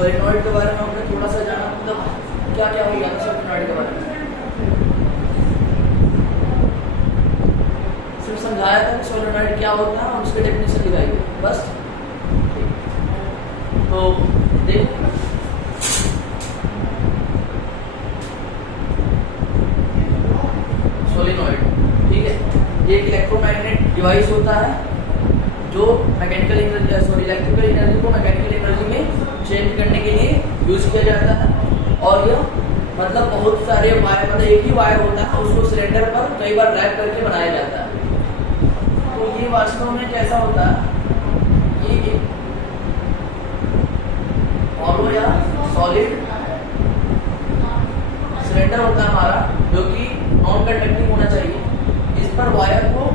Solenoid के बारे में हमने थोड़ा सा जाना, मतलब क्या क्या हो गया था सोलेनॉइड के बारे में, सिर्फ समझाया था कि सोलेनॉइड क्या होता है और उसकी डेफिनेशन दिखाई गई बस। तो देखो सोलेनॉइड, ठीक है, ये एक इलेक्ट्रोमैग्नेटिक डिवाइस होता है जो mechanical energy sorry electrical energy को मैकेनिकल एनर्जी में चेंज करने के लिए यूज किया जाता है। और यह मतलब बहुत सारे वायर, मतलब एक ही वायर होता है, उसको सिलेंडर पर कई बार रैप करके बनाया जाता है। तो ये वास्तव में कैसा होता है, ये हॉलो या सॉलिड सिलेंडर होता है हमारा, जो कि नॉन कंडक्टिंग होना चाहिए। इस पर वायर को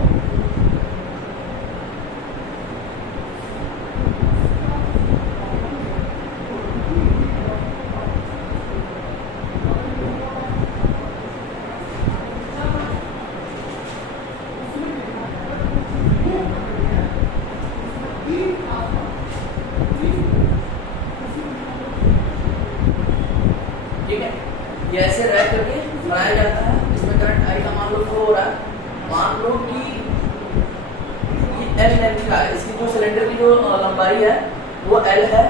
ये ऐसे रैप करके बनाया जाता है। इसमें करंट आई का मान लो फ्लो हो रहा है, मान लो कि ये L लेंथ का है, इसकी जो सिलेंडर की जो लंबाई है वो L है,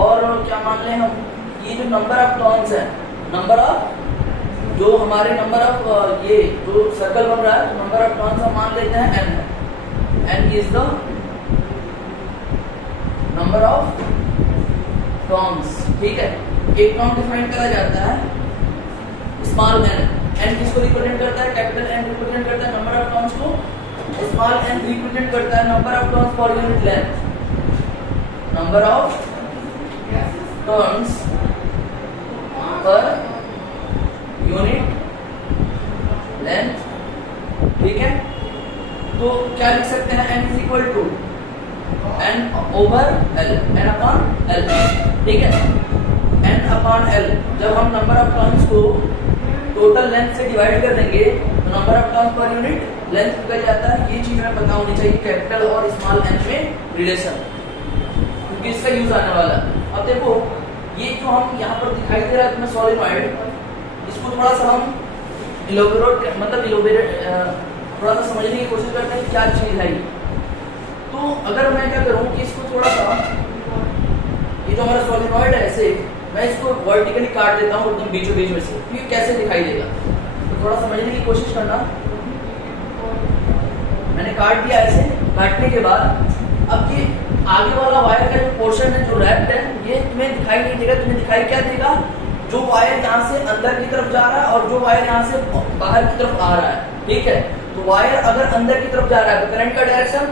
और क्या मान लें हम, ये जो नंबर ऑफ टर्न्स है, नंबर ऑफ जो हमारे नंबर ऑफ ये जो सर्कल बन रहा है, तो नंबर ऑफ टर्न्स हम मान लेते हैं N है। N is the number of turns, ठीक है। एक टर्म डिफाइन करा जाता है स्मॉल n किसको रिप्रेजेंट करता है, कैपिटल N रिप्रेजेंट करता है नंबर ऑफ टर्न्स को, स्मॉल n रिप्रेजेंट करता है number of turns per unit length, number of turns per unit length, ठीक है। तो क्या लिख सकते हैं, n is equal to n over l, n upon l, ठीक है। n अपॉन l, जब हम नंबर ऑफ टर्न्स को टोटल लेंथ से डिवाइड कर देंगे तो number of turns per unit length निकल जाता है। ये चीज हमें पता होनी चाहिए कैपिटल और स्मॉल n में रिलेशन, क्योंकि इसका यूज आने वाला है। अब देखो ये जो हम यहाँ पर दिखाई दे रहा है तुम्हें सोलेनॉइड, इसको थोड़ा सा हम इलोबरेट थोड़ा सा समझने की कोशिश करते हैं कि क्या चीज है ये। तो अगर मैं क्या करूँ कि इसको थोड़ा सा, ये जो हमारा सोलेनॉइड है, ऐसे मैं इसको वर्टिकली काट देता हूँ एकदम बीचों बीच में से, ये कैसे दिखाई देगा, तो थोड़ा समझने की कोशिश करना। मैंने काट दिया ऐसे, काटने के बाद अब ये आगे वाला वायर का जो पोर्शन है जो रैप्ड है, ये तुम्हें दिखाई नहीं देगा। तुम्हें दिखाई क्या देगा, जो वायर यहाँ से अंदर की तरफ जा रहा है और जो वायर यहाँ से बाहर की तरफ आ रहा है, ठीक है। तो वायर अगर अंदर की तरफ जा रहा है तो करंट का डायरेक्शन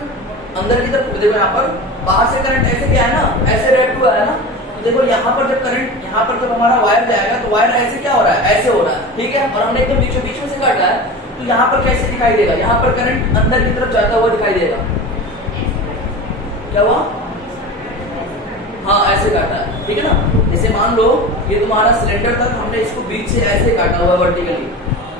अंदर की तरफ, देखो यहाँ पर बाहर से करंट ऐसे क्या है ना, ऐसे रैप हुआ है ना। देखो यहाँ पर जब करंट, यहाँ पर जब हमारा वायर जाएगा तो वायर ऐसे क्या हो रहा है, ऐसे हो रहा है, ठीक है। और हमने एकदम बीचों बीच में से काटा है, तो यहाँ पर कैसे दिखाई देगा, यहाँ पर करंट अंदर की तरफ जाता हुआ दिखाई देगा। क्या हुआ, हाँ ऐसे काटा है, ठीक है ना। जैसे मान लो ये तुम्हारा सिलेंडर तक हमने इसको बीच से ऐसे काटा हुआ वर्टिकली,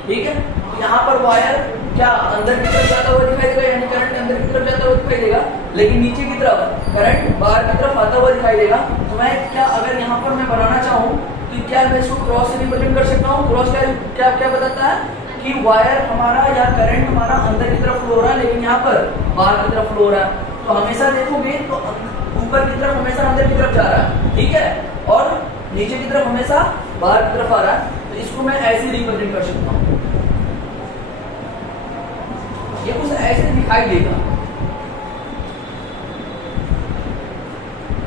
ठीक है। तो यहाँ पर वायर क्या अंदर की तरफ जाता हुआ दिखाई देगा, यानी करंट अंदर की तरफ जाता हुआ दिखाई देगा, लेकिन नीचे की तरफ करंट बाहर की तरफ आता हुआ दिखाई देगा। तो मैं क्या, अगर यहाँ पर मैं बनाना चाहूँ कि क्या मैं इसको क्रॉस से रिप्रेजेंट कर सकता हूँ। क्रॉस क्या क्या बताता है कि वायर हमारा या करंट हमारा अंदर की तरफ फ्लो हो रहा है, लेकिन यहाँ पर बाहर की तरफ फ्लो हो रहा है। तो हमेशा देखोगे तो ऊपर की तरफ हमेशा अंदर की तरफ जा रहा है, ठीक है, और नीचे की तरफ हमेशा बाहर की तरफ आ रहा है। तो इसको मैं ऐसे रिप्रेजेंट कर सकता हूँ, ये कुछ ऐसे दिखाई देगा।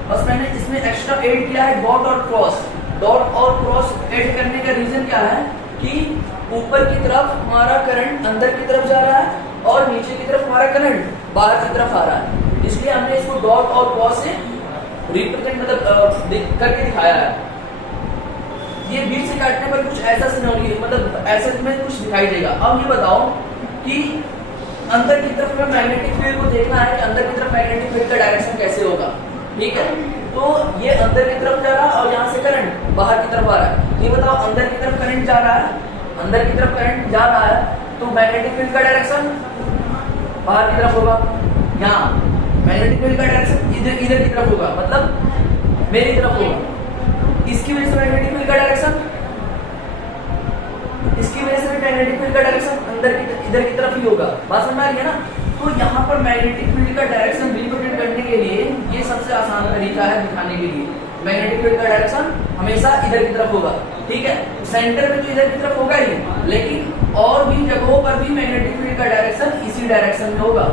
बस मैंने इसमें एक्स्ट्रा ऐड किया है डॉट और क्रॉस। डॉट और क्रॉस ऐड करने का रीजन क्या है कि ऊपर की तरफ हमारा करंट अंदर की तरफ जा रहा है और नीचे की तरफ हमारा करंट बाहर की तरफ आ रहा है, इसलिए हमने इसको डॉट और क्रॉस से रिप्रेजेंट मतलब करके दिखाया है। ये बीच से काटने पर कुछ ऐसा सिनेरियो, मतलब ऐसे तुम्हें कुछ दिखाई देगा। अब ये बताओ कि अंदर की तरफ में मैग्नेटिक फील्ड को देखना है कि अंदर की तरफ मैग्नेटिक फील्ड का डायरेक्शन कैसे होगा, ठीक है। तो ये अंदर की तरफ जा रहा है और यहाँ से करंट बाहर की तरफ आ रहा है। ये बताओ अंदर की तरफ करंट जा रहा है, अंदर की तरफ करंट जा रहा है, तो मैग्नेटिक फील्ड का डायरेक्शन बाहर की तरफ होगा। यहाँ मैग्नेटिक फील्ड का डायरेक्शन इधर की तरफ होगा, मतलब मेरी तरफ होगा, इसकी वजह से मैग्नेटिक फील्ड का डायरेक्शन, इसकी वजह से मैग्नेटिक फील्ड का डायरेक्शन अंदर की इधर की तरफ ही होगा। बात समझ में आ रही है ना? तो यहाँ पर मैग्नेटिक फील्ड का डायरेक्शन रिप्रेजेंट करने के लिए ये सबसे आसान तरीका है दिखाने के लिए। मैग्नेटिक फील्ड का डायरेक्शन हमेशा इधर की तरफ होगा, ठीक है। सेंटर में तो इधर की तरफ होगा ही, लेकिन और भी जगहों पर भी मैग्नेटिक फील्ड का डायरेक्शन इसी डायरेक्शन में होगा।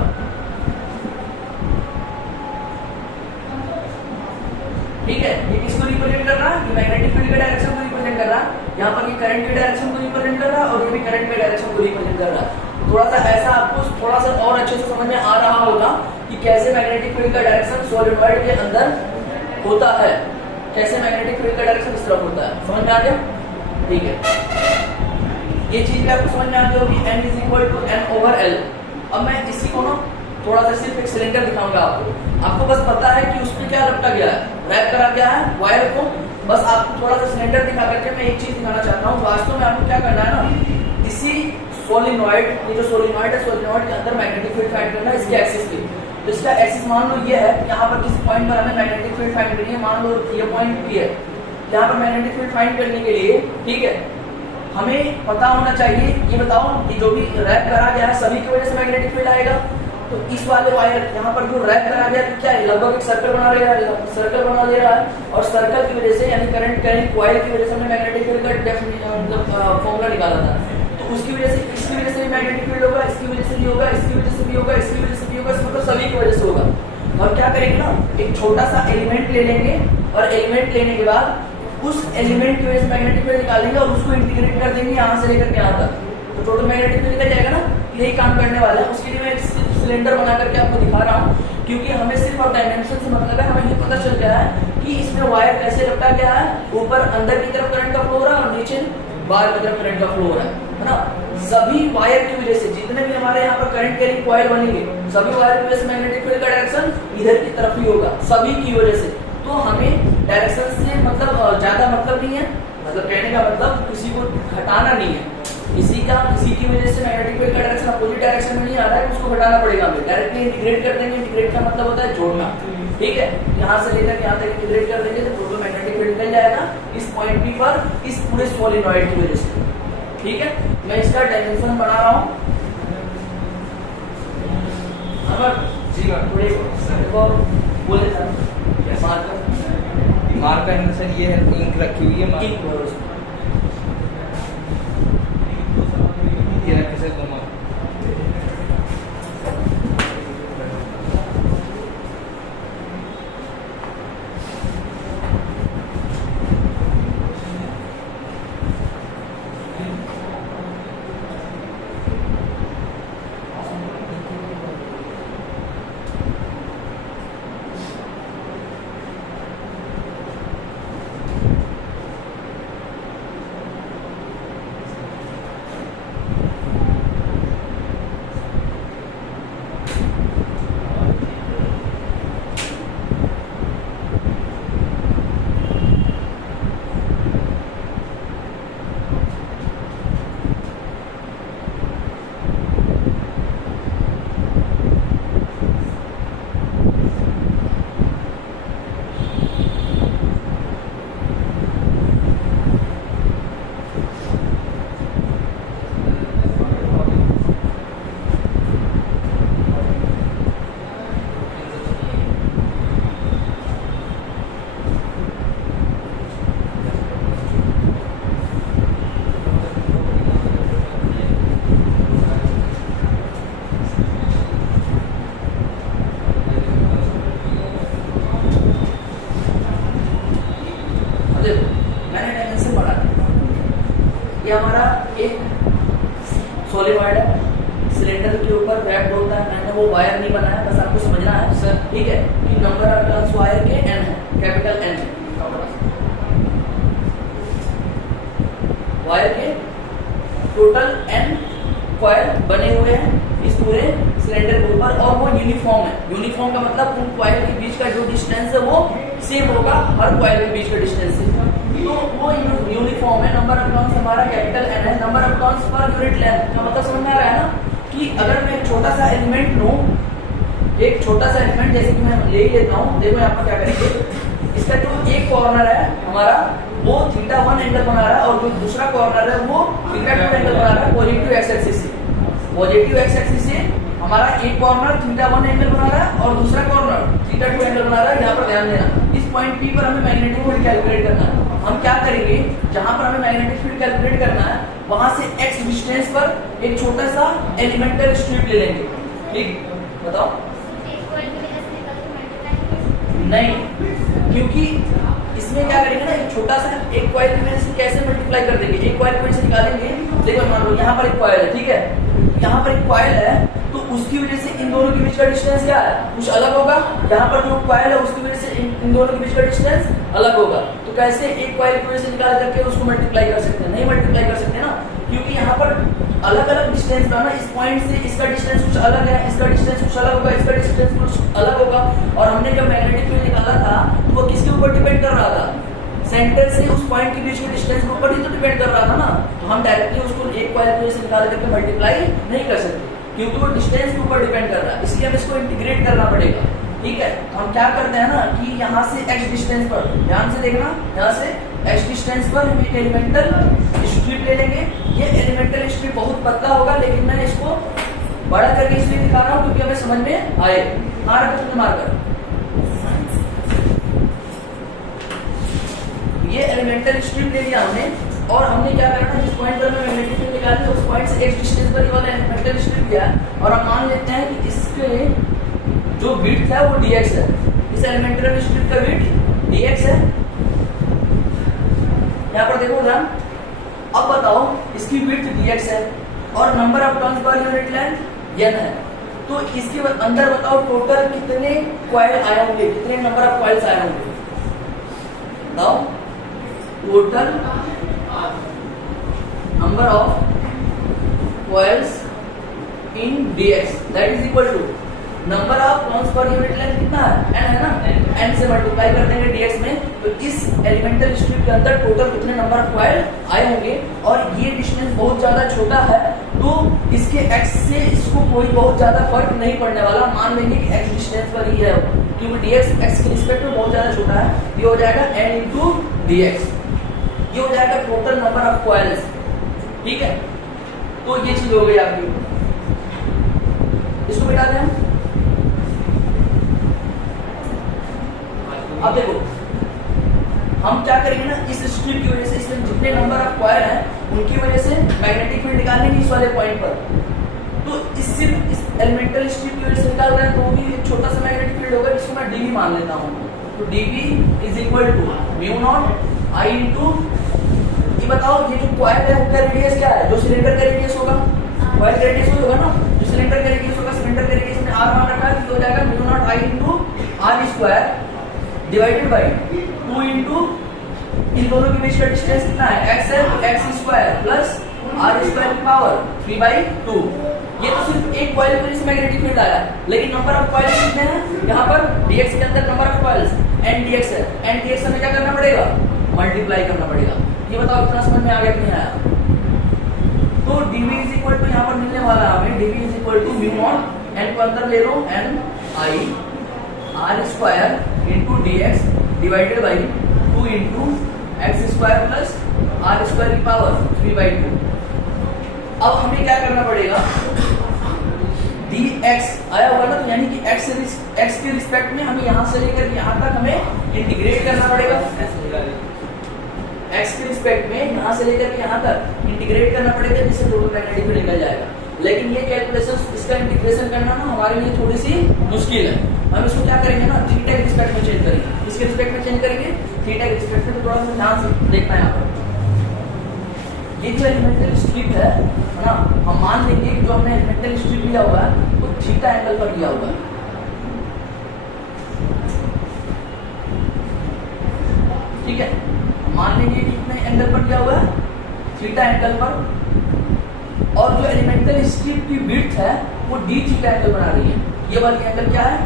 ठीक है, ये किसको रिप्रेजेंट कर रहा है? ये मैग्नेटिक फील्ड के डायरेक्शन को रिप्रेजेंट कर रहा है। यहाँ पर ये करंट के डायरेक्शन को रिप्रेजेंट कर रहा है और ये भी करंट के डायरेक्शन को रिप्रेजेंट कर रहा है। थोड़ा सा ऐसा आपको थोड़ा सा और अच्छे से समझ में आ रहा होगा कि कैसे मैग्नेटिक फील्ड का डायरेक्शन सॉलिनॉइड के अंदर होता है, कैसे मैग्नेटिक फील्ड का डायरेक्शन इस तरफ होता है। समझ में आ गया? ठीक है, ये चीज भी आपको समझ में आ गई होगी। N = N/L। अब मैं इसी को ना थोड़ा सा सिर्फ एक सिलेंडर दिखाऊंगा आपको बस पता है कि उसमें क्या रखा गया है, रैप करा गया है वायर को। बस आपको थोड़ा सा सिलेंडर दिखा करके मैं एक चीज दिखाना चाहता हूँ। वास्तव में आपको क्या करना है ना, इसी सोलिनॉइड, ये जो सोलिनॉइड है, सोलिनॉइड के अंदर मैग्नेटिक फील्ड फाइंड करना है इसके एक्सिस की। तो इसका एक्सिस मान लो ये है, यहाँ पर किसी पॉइंट पर हमें मैग्नेटिक फील्ड फाइंड करनी है। मान लो ये पॉइंट भी है, यहाँ पर मैग्नेटिक फील्ड फाइंड करने के लिए, ठीक है, हमें पता होना चाहिए, ये बताओ कि जो भी रैप करा गया है सभी की वजह से मैग्नेटिक फील्ड आएगा। तो इस वाले वायर यहाँ पर जो रैप करा गया तो क्या है, लगभग एक सर्कल बना ले रहा है, सर्कल बना दे रहा है, और सर्कल की वजह से यानी करंट कॉइल की वजह से हमने मैग्नेटिक फील्ड का मतलब फॉर्मूला निकाला था। तो उसकी वजह से, इसकी वजह से भी मैग्नेटिक फील्ड होगा, इसकी वजह से भी होगा, इसकी वजह से भी होगा, इसकी वजह से भी होगा, मतलब सभी की वजह से होगा। और क्या करेंगे ना, एक छोटा सा एलिमेंट ले लेंगे और एलिमेंट लेने के बाद उस एलिमेंट की वजह से मैग्नेटिक फील्ड निकालेंगे और उसको इंटीग्रेट कर देंगे यहाँ से लेकर के यहाँ तक, तो टोटल मैग्नेटिक फील्ड निकल जाएगा ना। यही काम करने वाला है। उसके लिए मैं सिलेंडर बना करके आपको दिखा रहा हूँ, क्योंकि हमें सिर्फ और डायमेंशन से मतलब है, हमें ये पता चल गया है कि इसमें वायर कैसे रखा गया है। ऊपर अंदर की तरफ करंट का फ्लो हो रहा है और नीचे बाहर की तरफ करंट का फ्लो हो रहा है ना। सभी वायर की वजह से, जितने भी हमारे यहाँ पर करंट कैरिंग कॉइल बनेंगे, सभी वायर की वजह से मैग्नेटिक फील्ड का डायरेक्शन इधर की तरफ ही होगा, सभी की वजह से। तो हमें डायरेक्शन से मतलब ज्यादा मतलब नहीं है, मतलब कहने का मतलब किसी को घटाना नहीं है। किसी की वजह से मैग्नेटिक फील्ड का डायरेक्शन अपोजिट डायरेक्शन में नहीं आ रहा है, उसको घटाना पड़ेगा हमें। डायरेक्टली इंटीग्रेट कर देंगे, इंटीग्रेट का मतलब होता है जोड़ना, ठीक है। यहाँ से लेकर यहाँ तक इंटीग्रेट कर देंगे तो टोटल मैग्नेटिक फील्ड निकल जाएगा इस पॉइंट पी पर, इस पूरे सोलिनॉइड की वजह से, ठीक है। मैं इसका डायमेंशन बना रहा हूँ। बोले मार्कर सर, ये इंक रखी हुई है, ये रखे सर दोनों। ये हमारा एक सॉलिनॉइड है, सिलेंडर के ऊपर रैप्ड होता है। मैंने वो वायर नहीं बनाया, बस आपको समझना है सर, ठीक है, कि नंबर ऑफ टर्न्स वायर के n है, कैपिटल N है। वायर के टोटल n कॉइल बने हुए हैं इस पूरे सिलेंडर के ऊपर, और वो यूनिफॉर्म है। यूनिफॉर्म का मतलब उन कॉइल के बीच का जो डिस्टेंस है वो सेम होगा हर कॉइल के बीच का डिस्टेंस से, तो वो यूनिफॉर्म है। नंबर ऑफ टर्न्स हमारा कैपिटल N है। Number of turns per unit length का मतलब समझ में आ रहा है ना, कि अगर मैं एक छोटा सा एलिमेंट लूं, एक छोटा सा एलिमेंट जैसे कि मैं ले ही लेता हूं, देखो यहाँ पर क्या करेंगे, इसका जो एक कॉर्नर है हमारा वो थीटा 1 एंगल बना रहा है और जो दूसरा कॉर्नर है वो थीटा 2 एंगल बना रहा है पॉजिटिव एक्स एक्सिस से। पॉजिटिव एक्स एक्सिस से हमारा एक कॉर्नर थीटा 1 एंगल बना रहा है और दूसरा कॉर्नर थीटा 2 एंगल बना रहा है। यहाँ पर ध्यान देना, इस पॉइंट P पर हमें मैग्नेटिक फील्ड कैलकुलेट करना है। हम क्या करेंगे, जहां पर हमें मैग्नेटिक फील्ड कैलकुलेट करना है वहां से x डिस्टेंस पर एक छोटा सा एलिमेंटल स्ट्रिप ले लेंगे। ठीक, बताओ। नहीं, क्योंकि इसमें क्या करेंगे ना, एक छोटा सा एक कॉइल की वजह से कैसे मल्टीप्लाई कर देंगे, एक कॉइल की वजह से निकालेंगे। देखो मान लो यहाँ पर एक कॉइल है, ठीक है, यहाँ पर एक कॉइल है तो उसकी वजह से इन दोनों के बीच का डिस्टेंस क्या है, कुछ अलग होगा। यहाँ पर जो कॉइल है उसकी वजह से इन दोनों के बीच का डिस्टेंस अलग होगा। तो कैसे एक कॉइल की वजह से निकाल करके उसको मल्टीप्लाई कर सकते हैं, नहीं मल्टीप्लाई कर सकते ना, क्योंकि यहाँ पर अलग अलग डिस्टेंस था ना, इस पॉइंट से इसका डिस्टेंस कुछ अलग है, इसका डिस्टेंस कुछ अलग होगा, इसका डिस्टेंस कुछ अलग होगा। और हमने जब मैग्नेटिक फील्ड निकाला था तो वो किसके ऊपर डिपेंड कर रहा था, सेंटर से उस पॉइंट के बीच के डिस्टेंस के ऊपर ही तो डिपेंड कर रहा था ना। तो हम डायरेक्टली उसको एक कॉइल की वजह से निकाल करके मल्टीप्लाई नहीं कर सकते, क्योंकि वो डिस्टेंस के ऊपर डिपेंड कर रहा है, इसलिए हमें इसको इंटीग्रेट करना पड़ेगा। ठीक है, तो हम क्या करते हैं ना कि यहाँ से x डिस्टेंस पर, ध्यान से देखना, यहाँ से x डिस्टेंस पर हम एक एलिमेंटल स्ट्रिप ले लेंगे। ये एलिमेंटल स्ट्रिप बहुत पतला होगा, लेकिन मैं इसको बड़ा करके इसलिए दिखा रहा हूँ क्योंकि हमें समझ में आए। मार कर तुमने मार कर, ये एलिमेंटल स्ट्रिप ले लिया हमने और हमने क्या करना, जिस पॉइंट पर हमें मैग्नेटिक फील्ड निकालनी है उस पॉइंट से x डिस्टेंस पर ये वाला एलिमेंटल स्ट्रिप लिया और हम मान लेते हैं कि इसके जो विड्थ है वो dx है। इस एलिमेंटल स्ट्रिप का विड्थ dx है। यहाँ पर देखो ध्यान, अब बताओ इसकी विड्थ dx है और number of turns per unit length n है, तो इसके अंदर बताओ टोटल कितने कॉइल आए होंगे, कितने नंबर ऑफ कॉइल्स आए होंगे, बताओ। Total number of coils in dx that is equal to number of turns per unit length कितना है, n है ना, n से मल्टीप्लाई कर देंगे dx में। तो इस एलिमेंटल स्ट्रिप के अंदर टोटल कितने नंबर ऑफ कॉइल आए होंगे। और ये डिस्टेंस बहुत ज्यादा छोटा है तो इसके x से इसको कोई बहुत ज्यादा फर्क नहीं पड़ने वाला, मान लेंगे कि x डिस्टेंस पर ही है, क्योंकि dx x के रिस्पेक्ट में बहुत ज्यादा छोटा है। ये हो जाएगा n इंटू dx, ये हो जाएगा टोटल नंबर ऑफ कॉइल्स। ठीक है, तो ये चीज हो गई आपकी, इसको मिटा दें हम। अब देखो हम क्या करेंगे ना, इस स्ट्रिप की वजह से इसमें जितने नंबर ऑफ कॉइल हैं उनकी वजह से मैग्नेटिक फील्ड निकालेंगे इस वाले पॉइंट पर। तो इस एलिमेंटल स्ट्रिप की वजह से निकाल रहे हैं तो भी एक छोटा सा मैग्नेटिक फील्ड होगा जिसको मैं dv मान लेता हूँ। तो dv is equal to mu naught i into, ये बताओ ये जो कॉइल है उसका रेडियस क्या है, जो सिलेंडर का रेडियस होगा, कॉइल का रेडियस होगा ना, जो सिलेंडर का रेडियस होगा, सिलेंडर का रेडियस में r मान रखा है, तो हो जाएगा mu naught i into r square divided by 2 into इन दोनों के बीच का डिस्टेंस कितना है, x है, x square plus r square की पावर 3/2। ये तो सिर्फ एक कॉइल की वजह से मैग्नेटिक फील्ड आया, लेकिन नंबर ऑफ कॉइल्स कितने हैं यहाँ पर, dx के अंदर number of coils n dx है, n dx हमें क्या करना पड़ेगा, मल्टीप्लाई करना पड़ेगा। ये बताओ इतना समझ में आ गया कि नहीं आया। तो dv इज इक्वल टू यहाँ पर मिलने वाला हमें, dv is equal to mu naught, n को अंदर ले लो, n i r square into dx divided by 2 into x square plus r square की पावर 3/2। अब हमें क्या करना पड़ेगा, dx आया होगा ना, तो यानी कि x के रिस्पेक्ट में हमें यहाँ से लेकर यहाँ तक हमें इंटीग्रेट करना पड़ेगा। x के रिस्पेक्ट में यहाँ से लेकर यहाँ तक इंटीग्रेट करना पड़ेगा, जिससे टोटल मैग्नेटिक फील्ड निकल जाएगा। लेकिन ये कैलकुलेशन, इसका इंटीग्रेशन करना ना हमारे लिए थोड़ी सी मुश्किल है। हम इसको क्या करेंगे ना, थीटा के रिस्पेक्ट में चेंज करेंगे, इसके रिस्पेक्ट में चेंज करेंगे, थीटा के रिस्पेक्ट में। तो थोड़ा सा ध्यान से देखना है यहाँ पर, ये जो एलिमेंटल स्ट्रिप है ना, हम मान लेंगे कि जो हमने एलिमेंटल स्ट्रिप लिया हुआ है वो थीटा एंगल पर लिया हुआ है। ठीक है, मान लेंगे कि कितने एंगल पर लिया हुआ है, थीटा एंगल पर। और जो एलिमेंटल स्ट्रिप की विड्थ है वो डी थीटा एंगल बना रही है। ये वाली एंगल क्या है,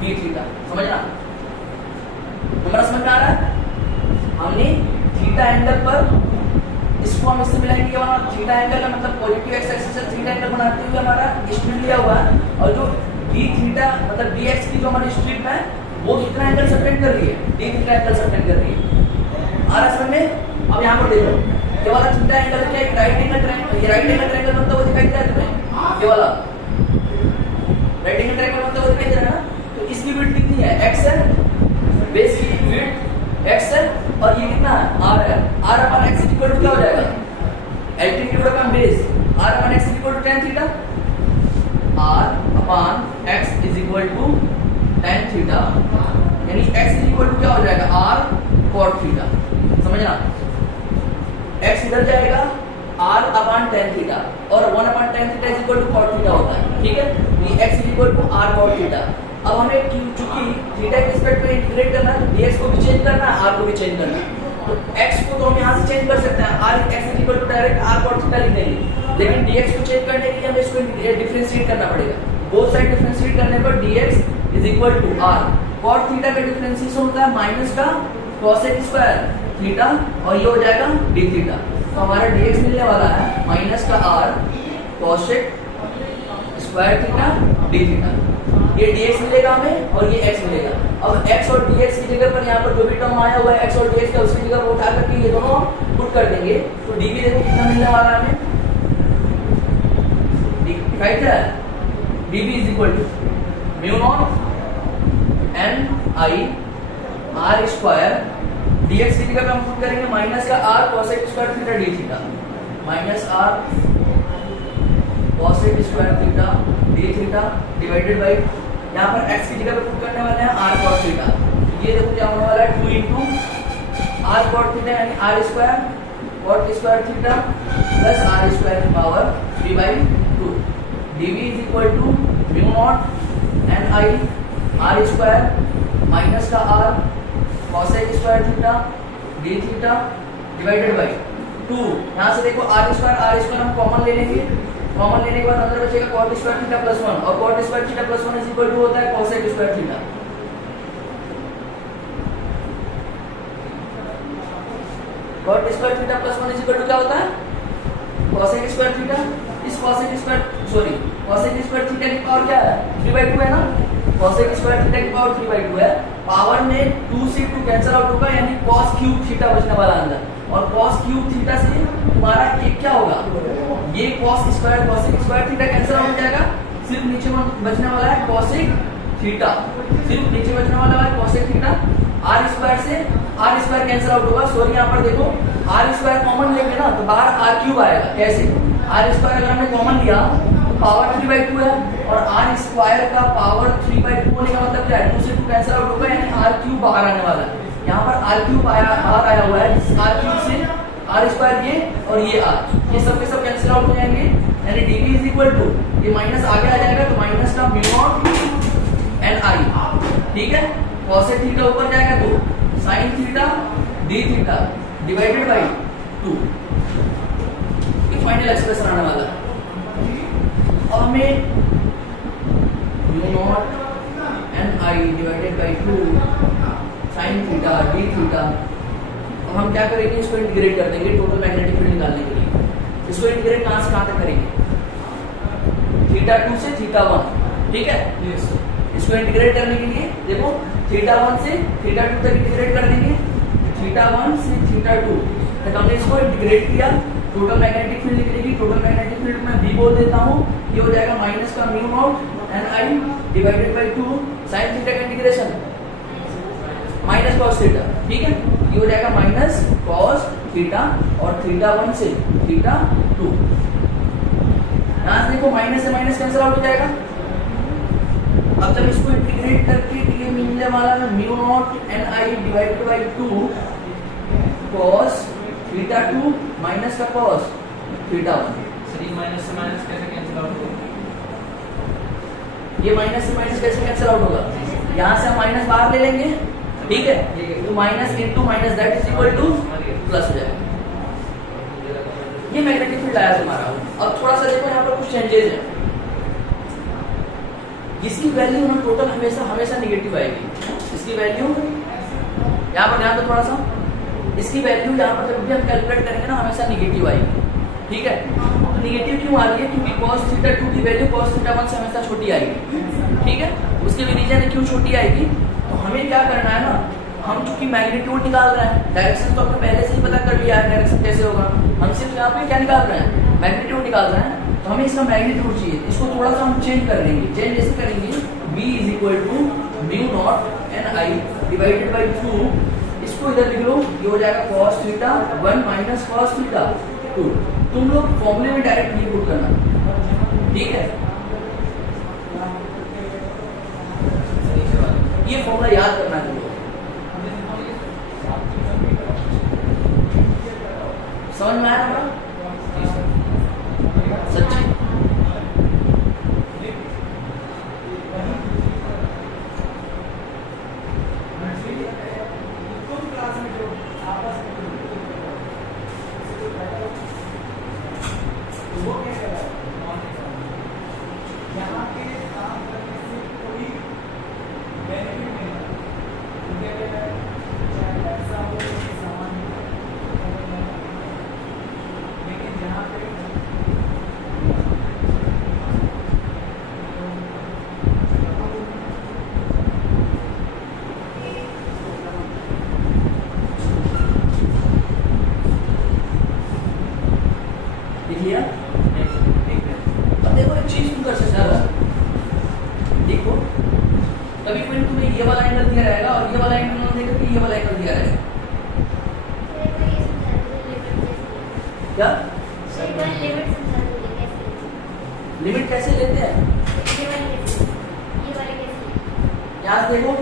डी थीटा। समझना, हमारा समझ में आ रहा है। हमने थीटा एंगल पर इसको हम इससे मिलाएंगे, ये वाला थीटा एंगल का मतलब पॉजिटिव एक्स एक्सिस से थीटा एंगल बनाते हुए हमारा स्ट्रिप लिया हुआ है, और जो डी थीटा मतलब डी एक्स की जो हमारी स्ट्रिप है वो कितना एंगल सबटेंड कर रही है, डी थीटा एंगल सबटेंड कर रही है। आ रहा समझ में? अब यहाँ पर देखो ये वाला थीटा एंगल क्या है? राइट एंगल ट्रायंगल, ये राइट एंगल ट्रायंगल बनता हुआ दिखाई दे रहा है तुम्हें? ये वाला राइट एंगल ट्रायंगल बनता हुआ दिखाई दे रहा है ना? तो इसकी विड्थ कितनी है? x है, बेस की विड्थ x है, और ये कितना है? r है। r upon x equal to क्या हो जाएगा? Altitude upon base, r upon x equal to tan theta, r upon x is equal to tan theta, यानी x इज इक्वल टू क्या हो जाएगा? r cot theta. समझना? x इधर जाएगा r अपॉन tan थीटा, और 1 upon tan theta is equal to cot theta होता है। ठीक है, ये x is equal to r cot theta. अब हमें चूंकि थीटा के रिस्पेक्ट में इंटीग्रेट करना है, dx को भी चेंज करना है, r को भी चेंज करना है, तो x को तो हम यहाँ से चेंज कर सकते हैं, r x is equal to direct r cot theta लिख देंगे, लेकिन dx को चेंज करने के लिए हमें इसको डिफरेंशिएट करना पड़ेगा। बोथ साइड डिफरेंशिएट करने पर dx is equal to r cot theta का डिफरेंशिएशन होता है माइनस का cosec स्क्वायर थीटा, और ये हो जाएगा d थीटा। तो हमारा dx मिलने वाला है माइनस का r cosec square theta d theta. ये dx मिलेगा हमें और ये x मिलेगा। अब x और dx की जगह पर यहाँ पर जो भी टर्म आया हुआ है x और dx का, उसकी जगह पर उठा करके ये दोनों पुट कर देंगे, तो dv देखो कितना मिलने वाला है हमें? दिखाई दे रहा है? dv is equal to mu naught n i r square, dx की जगह पर हम पुट करेंगे माइनस का r cosec square theta d theta, minus r cosec square theta d theta divided bye, यहाँ पर x की जगह पे पुट करने वाले हैं r cos थीटा। ये देखो क्या होने वाला है? 2 into r cot थीटा यानी r square cot square theta plus r square की power 3/2। dv is equal to mu naught n i r square minus का r cosec square theta d theta divided by 2। यहाँ से देखो r square हम common ले लेंगे, common लेने के बाद अंदर बचेगा cot स्क्वायर थीटा प्लस 1, और cot square theta plus 1 is equal to होता है cosec square theta. cot square theta plus 1 is equal to क्या होता है? cosec square theta. इस cosec स्क्वायर थीटा की पावर क्या है? 3/2 है ना? cosec स्क्वायर थीटा की पावर 3/2 है। पावर में 2 से 2 कैंसिल आउट होगा, यानी cos क्यूब थीटा बचने वाला अंदर, और cos क्यूब थीटा से तुम्हारा एक क्या होगा? ये cosec square theta cancel out हो जाएगा, सिर्फ नीचे बचने वाला है cosec थीटा, सिर्फ नीचे बचने वाला है cosec थीटा। r स्क्वायर से r स्क्वायर कैंसिल आउट होगा, सॉरी यहाँ पर देखो r स्क्वायर कॉमन लेंगे ना तो बाहर r क्यूब आएगा। कैसे? r स्क्वायर अगर हमने कॉमन लिया तो पावर 3/2 है, और r स्क्वायर का पावर 3/2 होने का मतलब क्या है? 2 से 2 कैंसिल आउट होगा, यानी r क्यूब बाहर आने वाला है। यहाँ पर r क्यूब बाहर आया हुआ है, r क्यूब से r स्क्वायर ये और ये r, ये सब के सब कैंसिल आउट हो जाएंगे, यानी dv इज इक्वल टू, ये माइनस आगे आ जाएगा तो माइनस का म्यू नॉट n i, ठीक है? cosec थीटा ऊपर जाएगा तो sin theta d theta divided by 2, ये फाइनल एक्सप्रेशन आने वाला है। अब हमें mu naught n i divided by 2 sin theta d theta, अब हम क्या करेंगे? इसको इंटीग्रेट कर देंगे टोटल मैग्नेटिक फील्ड निकालने के लिए। इसको इंटीग्रेट कहां से कहां तक करेंगे? थीटा 2 से थीटा 1, ठीक है? यस। इसको इंटीग्रेट करने के लिए देखो थीटा 1 से थीटा 2 तक इंटीग्रेट कर देंगे, थीटा 1 से थीटा 2 तक हमने इसको इंटीग्रेट किया, टोटल मैग्नेटिक फील्ड निकलेगी। टोटल मैग्नेटिक फील्ड में v बोल देता हूं, ये हो जाएगा माइनस का mu naught n i divided by 2 sin theta का इंटीग्रेशन माइनस cos थीटा, ठीक है? ये हो जाएगा माइनस cos थीटा, और थीटा 1 से थीटा 2, यहाँ से देखो माइनस से माइनस कैंसिल आउट हो जाएगा। अब जब इसको इंटीग्रेट करके ये मिलने वाला है mu naught n i divided by 2 cos theta 2 minus का cos थीटा 1। सर ये माइनस से माइनस कैसे कैंसिल आउट होगा? ये माइनस से माइनस कैसे कैंसिल आउट होगा? यहाँ से हम माइनस बाहर ले लेंगे, ठीक है? तो minus into minus that is equal two plus हो जाएगा। ये मैग्नेटिक फील्ड आया तुम्हारा। अब थोड़ा सा देखो यहाँ पर कुछ चेंजेस हैं। इसकी वैल्यू ना टोटल हमेशा निगेटिव आएगी। इसकी वैल्यू यहाँ पर ध्यान दो थोड़ा सा, इसकी वैल्यू यहाँ पर जब भी हम कैलकुलेट करेंगे ना हमेशा निगेटिव आएगी, ठीक है? तो निगेटिव क्यों आ रही है? क्योंकि cos थीटा 2 की वैल्यू cos थीटा 1 से हमेशा छोटी आएगी, ठीक है? उसके भी रीजन है क्यों छोटी आएगी। तो हमें क्या करना है ना, हम चूंकि मैग्नीट्यूड निकाल रहे हैं, डायरेक्शन तो हमने पहले से ही पता कर लिया है डायरेक्शन कैसे होगा, हम सिर्फ यहाँ पे क्या निकाल रहे हैं, मैग्नीट्यूड निकाल रहे हैं। तो हमें इसका मैग्नीट्यूड चाहिए, इसको थोड़ा सा हम चेंज कर देंगे। चेंज जैसे करेंगे, b is equal to mu naught n i divided by 2, इसको इधर लिख लो, ये हो जाएगा cos theta 1 minus cos theta 2। तुम लोग फॉर्मूले में डायरेक्ट नहीं पुट करना, ठीक है। ये फॉर्मूला याद करना है, समझ में आया ना? सच्ची लिया। अब देखो एक चीज तुम कर सकते हो, देखो कभी कोई तुम्हें ये वाला एंगल दिया रहेगा और ये वाला एंगल ना देकर के ये वाला एंगल दिया रहेगा, क्या लिमिट कैसे लेते हैं? यहाँ देखो,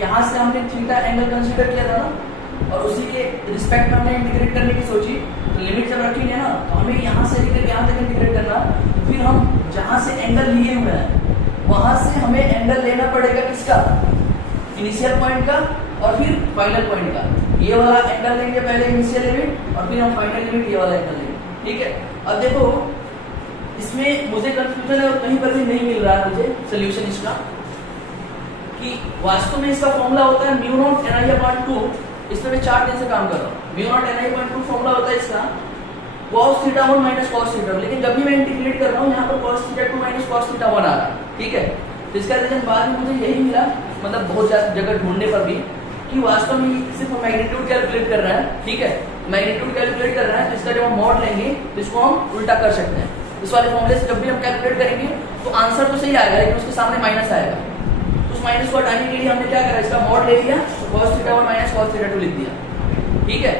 यहाँ से हमने थीटा एंगल कंसीडर किया था ना, और उसी के रिस्पेक्ट में हमने इंटीग्रेट करने की सोची। तो लिमिट जब रखी है ना, तो हमें यहाँ से लेकर यहाँ तक इंटीग्रेट करना, फिर हम जहाँ से एंगल लिए हुए हैं वहां से हमें एंगल लेना पड़ेगा किसका, इनिशियल पॉइंट का और फिर फाइनल पॉइंट का। ये वाला एंगल लेंगे पहले इनिशियल लिमिट, और फिर हम फाइनल लिमिट ये वाला एंगल लेंगे, ठीक है। अब देखो इसमें मुझे कंफ्यूजन है और कहीं पर भी नहीं मिल रहा है मुझे सोल्यूशन इसका, कि वास्तव में इसका फॉर्मूला होता है म्यू नॉट एन आई अपॉन 2। इस पे मैं 4 दिन से काम कर रहा हूँ। म्यू नॉट एन आई अपॉन 2 फॉर्मूला होता है इसका cos theta 1 minus cos theta 1, लेकिन जब भी मैं इंटीग्रेट कर रहा हूँ यहाँ पर cos theta 2 minus cos theta 1 आ रहा है, ठीक है। तो इसका रीजन बाद में मुझे यही मिला, मतलब बहुत जगह ढूंढने पर भी, कि वास्तव में सिर्फ मैग्नीट्यूड कैलकुलेट कर रहा है, ठीक है। मैग्नीट्यूड कैलकुलेट कर रहा है, तो इसका जब हम मॉड लेंगे तो इसको हम उल्टा कर सकते हैं। इस वाले फॉर्मूले से जब भी हम कैलकुलेट करेंगे तो आंसर तो सही आएगा, लेकिन उसके सामने माइनस आएगा। तो उस माइनस को हटाने के लिए हमने क्या करा, इसका मॉड ले लिया, cos theta 1 minus cos theta 2 लिख दिया, ठीक है।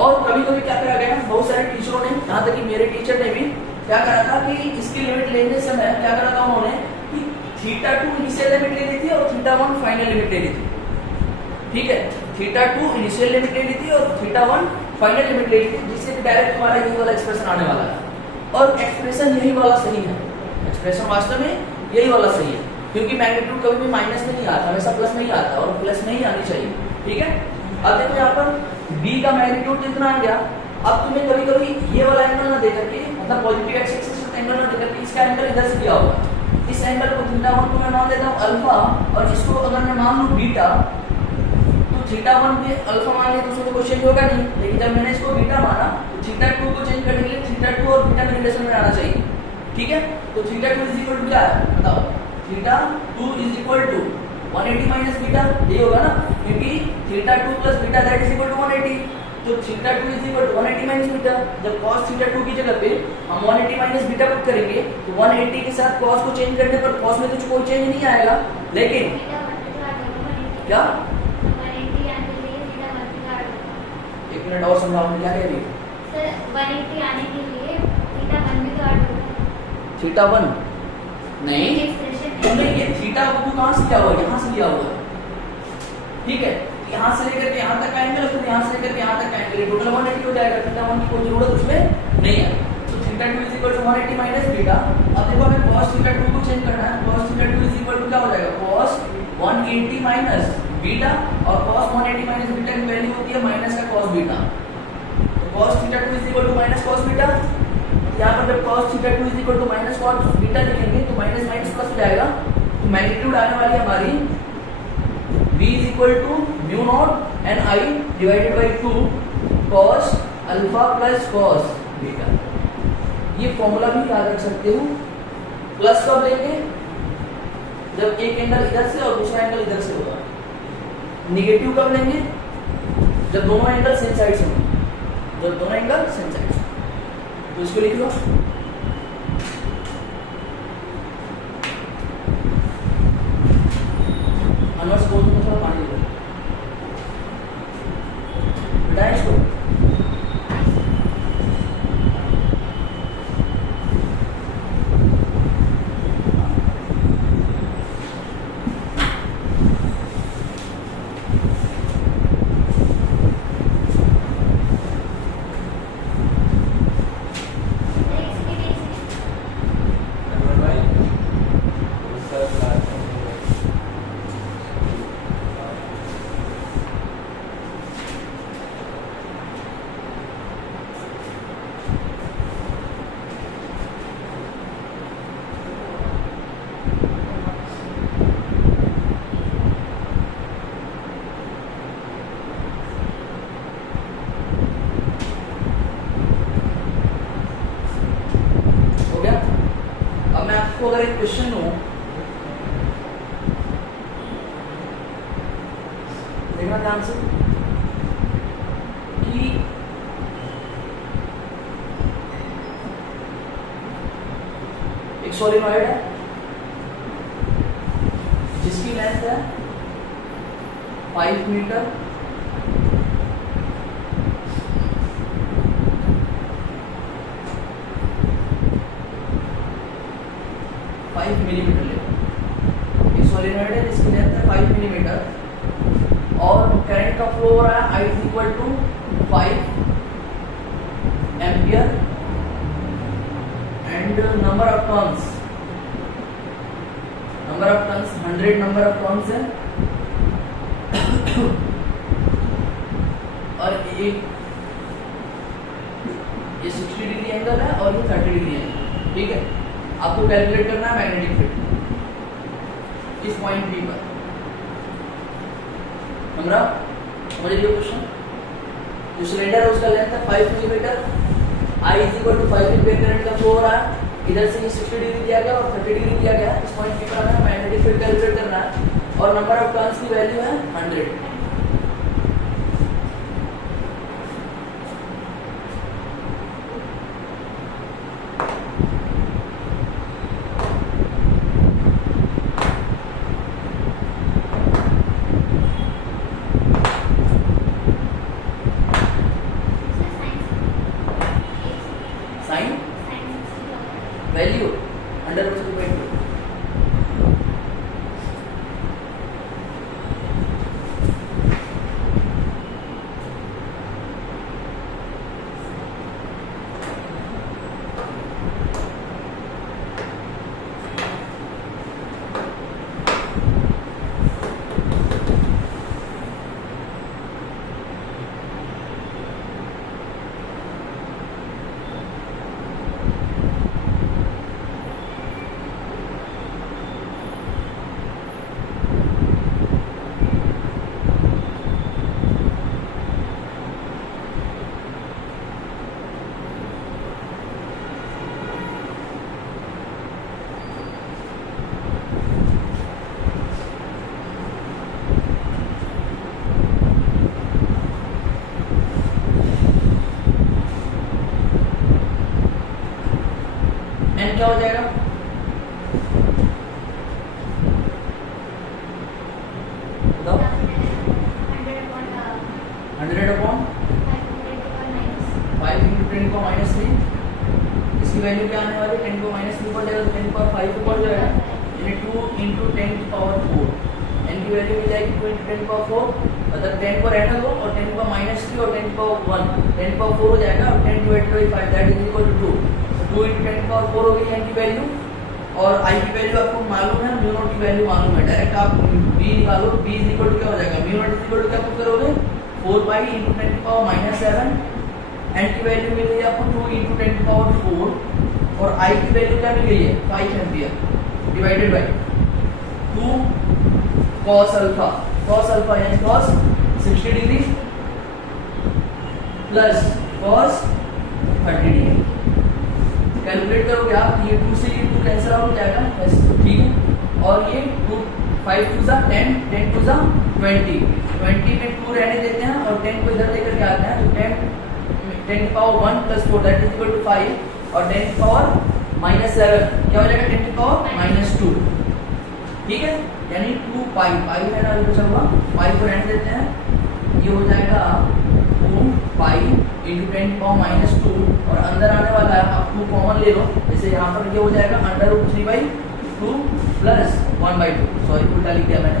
और कभी कभी क्या करा गया, बहुत सारे टीचरों ने, यहाँ तक कि मेरे टीचर ने भी क्या करा था कि इसकी लिमिट लेने समय क्या करा था उन्होंने, कि थीटा 2 इनिशियल लिमिट ले ली थी और थीटा 1 फाइनल लिमिट ले ली थी, ठीक है। थीटा 2 इनिशियल लिमिट ले ली थी और थीटा 1 फाइनल लिमिट ले ली थी, जिससे डायरेक्ट तुम्हारा यही वाला एक्सप्रेशन आने वाला है। और एक्सप्रेशन यही वाला सही है, एक्सप्रेशन वास्तव में यही वाला सही है, क्योंकि मैग्नीट्यूड कभी भी माइनस में नहीं आता, हमेशा प्लस में ही आता है, और प्लस में ही आनी चाहिए, ठीक है। अब देखो यहाँ पर b का मैग्नीट्यूड कितना आ गया। अब तुम्हें कभी कभी ये वाला एंगल ना देकर के, मतलब पॉजिटिव एक्स एक्सिस एंगल ना देकर के इसका एंगल इधर से दिया होगा, इस एंगल को थीटा 1 को मैं मान लेता हूँ अल्फा, और इसको अगर मैं मान लूँ बीटा, तो थीटा 1 पे अल्फा मान ले तो उसको कोई चेंज होगा नहीं, लेकिन जब मैंने इसको बीटा माना तो थीटा 2 को चेंज करने के लिए थीटा 2 और बीटा में रिलेशन में आना चाहिए, ठीक है। तो थीटा 2 इज इक्वल टू क्या है बताओ, theta 2 is equal to 180 minus beta, ये होगा ना, क्योंकि theta 2 plus beta that is equal to 180। तो theta 2 is equal to 180 minus beta. जब cos थीटा 2 की जगह पे हम 180 माइनस बीटा पुट करेंगे तो 180 के साथ cos को चेंज करने पर cos में कुछ कोई चेंज नहीं आएगा, लेकिन क्या, एक मिनट और समझाओ क्या कह रही है सर। 180 आने के लिए थीटा 1 भी तो ऐड होगा, थीटा 1 नहीं, तुमने ये थीटा को कहां से लिया हुआ है, यहां से लिया हुआ है, ठीक है। यहाँ से लेकर के यहाँ तक का एंगल, फिर यहाँ से लेकर के यहाँ तक का एंगल, टोटल 180 हो जाएगा। थीटा 1 की कोई जरूरत उसमें नहीं है। तो theta 2 is equal to 180 minus beta. अब देखो हमें cos थीटा 2 को चेंज करना है, cos theta 2 is equal to क्या हो जाएगा, cos 180 माइनस बीटा, और cos 180 माइनस बीटा की वैल्यू होती है माइनस का cos बीटा। तो cos theta 2 is equal to minus cos beta. यहाँ पर जब cos theta 2 is equal to minus cos beta लिखेंगे तो माइनस माइनस प्लस हो जाएगा। तो मैग्नीट्यूड आने वाली है हमारी b is equal to mu naught n i divided by 2 cos alpha plus cos beta. ये फॉर्मूला भी याद रख सकते हो। प्लस कब लेंगे, जब एक एंगल इधर से और दूसरा एंगल इधर से होगा। निगेटिव कब लेंगे? जब दोनों एंगल सेम साइड से होंगे, जब दोनों एंगल सेम साइड से। तो इसको लिख लो, अनवर्स बोल दो, थोड़ा पानी लो बेटा इसको। आपको अगर एक क्वेश्चन हो, देखना ध्यान से कि एक सोलेनॉइड है जिसकी लेंथ है 5 मीटर, मिलीमीटर ले। एक सोलेनॉइड है जिसकी लेंथ है 5 मिलीमीटर और करंट का फ्लो हो रहा है I is equal to 5 ampere and number of turns 100 number of turns है और ये 60 डिग्री एंगल है और ये 30 डिग्री एंगल। ठीक है, आपको कैलकुलेट करना है मैग्नेटिक फील्ड इस पॉइंट P पर। समझ लियो क्वेश्चन। जो सिलेंडर है उसका लेंथ है 5 millimetre, I is equal to 5 ampere current का फ्लो हो रहा है, इधर से ये 60 डिग्री दिया गया और 30 डिग्री दिया गया। इस पॉइंट P पर हमें मैग्नेटिक फील्ड कैलकुलेट करना है और नंबर ऑफ टर्न्स की वैल्यू है 100। Value under root 2/2। एन क्या हो जाएगा? बताओ। 100/5 into 10⁻3। इसकी वैल्यू क्या आने वाली है? 10⁻3 ऊपर जाएगा तो 10⁻5 ऊपर जाएगा, यानी 2 into 10⁴। एन की वैल्यू मिल जाएगी 2 into 10⁴, मतलब 10 को रहने दो और 10⁻3 और 10⁻1 10⁴ हो जाएगा और 10 divided by 5 that is equal to 2 into 10⁴ हो गई एन की वैल्यू। और आई की वैल्यू आपको मालूम है, म्यू नॉट की वैल्यू मालूम है, डायरेक्ट आप बी निकालो। बी इज इक्वल टू क्या हो जाएगा? Mu naught is equal to क्या पुट करोगे? 4 into 10⁻7। एन की वैल्यू मिल गई आपको 2 into 10⁴ और आई की वैल्यू क्या मिल गई है? 5 ampere divided by 2 cos alpha. cos alpha यानी cos 60 degree plus cos 30 degree. Calculate करोगे आप, ये 2 से ये 2 कैंसिल आउट हो जाएगा, ठीक है, और ये 2 5 टू 10, 10 टू 20, 20 में 2 रहने देते हैं और 10 को इधर लेकर के आते हैं, तो 10 की power 1 plus 4 that is equal to 5 और 10 की पावर -7 क्या हो जाएगा 10 की पावर -2, ठीक है, यानी 2 पाई है ना, बचा हुआ पाई को रहने देते हैं, ये हो जाएगा 2 पाई इंटू 10 की पावर -2 और अंदर आने वाला है, आप 2 कॉमन ले लो, जैसे यहाँ पर ये हो जाएगा √3/2 प्लस 1/2, सॉरी उल्टा लिख दिया मैंने,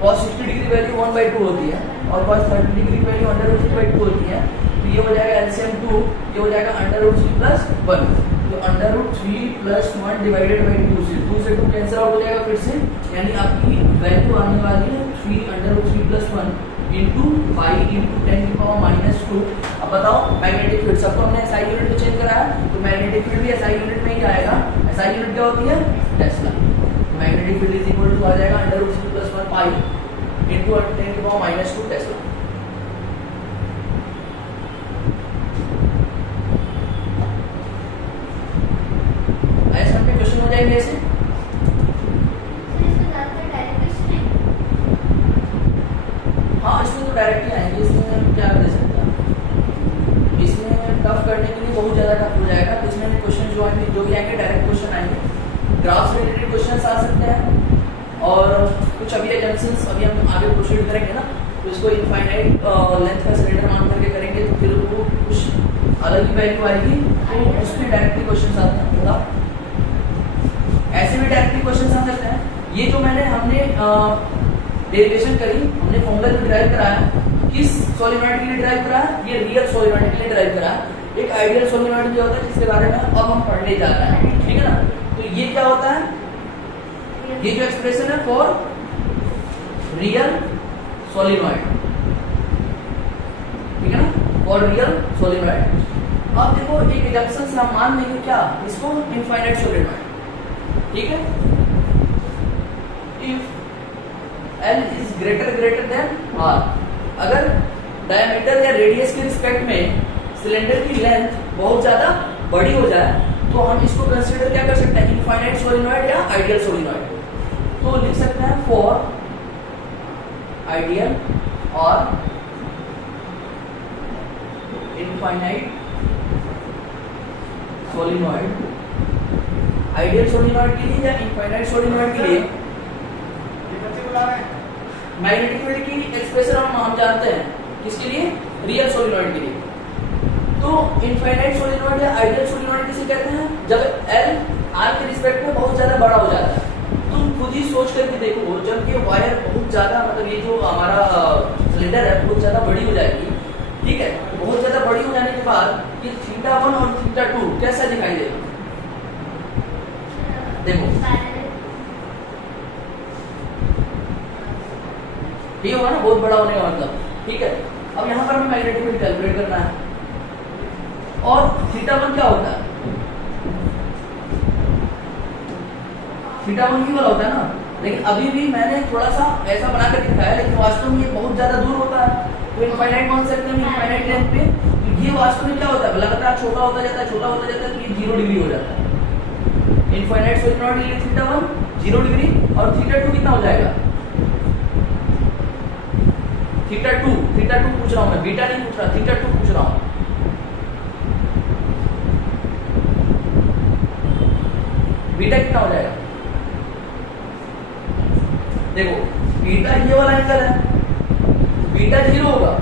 cos 60 डिग्री वैल्यू 1/2 होती है और cos 30 डिग्री की वैल्यू √3/2 होती है, तो ये हो जाएगा LCM 2, ये हो जाएगा √3 प्लस 1, तो √3 प्लस 1 डिवाइडेड बाई 2 से 2 से 2 कैंसिल आउट हो जाएगा फिर से, यानी आपकी वैल्यू आने वाली है 3 √3 प्लस 1 इंटू पाई इंटू 10 की पावर -2। अब बताओ मैग्नेटिक फील्ड, सबको हमने SI यूनिट में चेंज करा है, तो मैग्नेटिक फील्ड भी SI यूनिट में ही आएगा। SI यूनिट क्या होती है tesla, magnetic field is equal to आ जाएगा √3 प्लस 1 पाई इंटू 10 की पावर -2 टेस्ला। ऐसे हम पे क्वेश्चन हो जाएंगे ऐसे, हाँ इसमें तो डायरेक्टली आएंगे, इसमें हम क्या दे सकते हैं, इसमें टफ करने के लिए बहुत ज़्यादा टफ हो जाएगा, तो इसमें क्वेश्चन जो भी आएंगे डायरेक्ट क्वेश्चन आएंगे, ग्राफ रिलेटेड क्वेश्चन आ सकते हैं और कुछ अभी जंक्शंस अभी हम आगे प्रोसीड करेंगे ना, तो इसको इनफाइनाइट लेंथ का सिलेंडर मान करके करेंगे, तो फिर वो कुछ अलग ही वैल्यू आएगी, तो उसमें डायरेक्टली क्वेश्चन आते हैं, थोड़ा ऐसे भी डायरेक्टली क्वेश्चन आ सकते हैं। ये जो हमने डेरिवेशन करी, हमने फॉर्मूला जो डिराइव कराया, किस सोलेनॉइड के लिए डिराइव कराया, ये रियल सोलेनॉइड के लिए डिराइव कराया। एक आइडियल सोलेनॉइड भी होता है जिसके बारे में अब हम पढ़ने जा रहे हैं, ठीक है ना। तो ये क्या होता है, ये जो एक्सप्रेशन है फॉर रियल सोलेनॉइड, ठीक है ना, फॉर रियल सोलेनॉइड। अब देखो एक रिडक्शन से हम मान लेंगे क्या, इसको इनफाइनाइट सोलेनॉइड, ठीक है। If L is greater than R, अगर डायमीटर या रेडियस के रिस्पेक्ट में सिलेंडर की लेंथ बहुत ज्यादा बड़ी हो जाए, तो हम इसको कंसीडर क्या कर सकते हैं, इनफाइनाइट सोलेनॉइड या आइडियल सोलेनॉइड। तो लिख सकते हैं फॉर आइडियल और इनफाइनाइट सोलेनॉइड, आइडियल सोलेनॉइड के लिए या इनफाइनाइट सोलेनॉइड के लिए मैग्नेटिक फील्ड की एक्सप्रेशन हम जानते हैं, किसके लिए, रियल सोलेनॉइड के लिए। तो इनफाइनाइट सोलेनॉइड या आइडियल सोलेनॉइड किसे कहते हैं, जब L R के रिस्पेक्ट में बहुत ज्यादा बड़ा हो जाता है। तुम खुद ही सोच करके देखो, जब ये वायर बहुत ज्यादा, मतलब ये जो हमारा सिलेंडर है बहुत ज्यादा बड़ी हो जाएगी, ठीक है, बहुत ज्यादा बड़ी हो जाने के बाद ये θ1 और θ2 कैसा दिखाई देगा, देखो ये होगा ना, बहुत बड़ा होने का मतलब, ठीक है। अब यहाँ पर हमें मैग्नेटिक फील्ड कैलकुलेट करना है, और θ1 क्या होता है, θ1 ही वाला होता है ना, लेकिन अभी भी मैंने थोड़ा सा ऐसा बना कर दिखाया, लेकिन वास्तव में ये बहुत ज्यादा दूर होता है, तो इनफाइनाइट मान सकते हैं इनफाइनाइट लेंथ पे, तो ये वास्तव में क्या होता है, लगातार छोटा होता जाता है, छोटा होता जाता है, तो ये 0 डिग्री हो जाता है। इनफाइनाइट सोलेनॉइड के लिए θ1 0 डिग्री और θ2 कितना हो जाएगा, θ2 पूछ रहा हूं मैं, बीटा नहीं पूछ रहा, θ2 पूछ रहा हूं। बीटा कितना हो जाएगा, देखो बीटा ये वाला एंगल है, बीटा 0 होगा,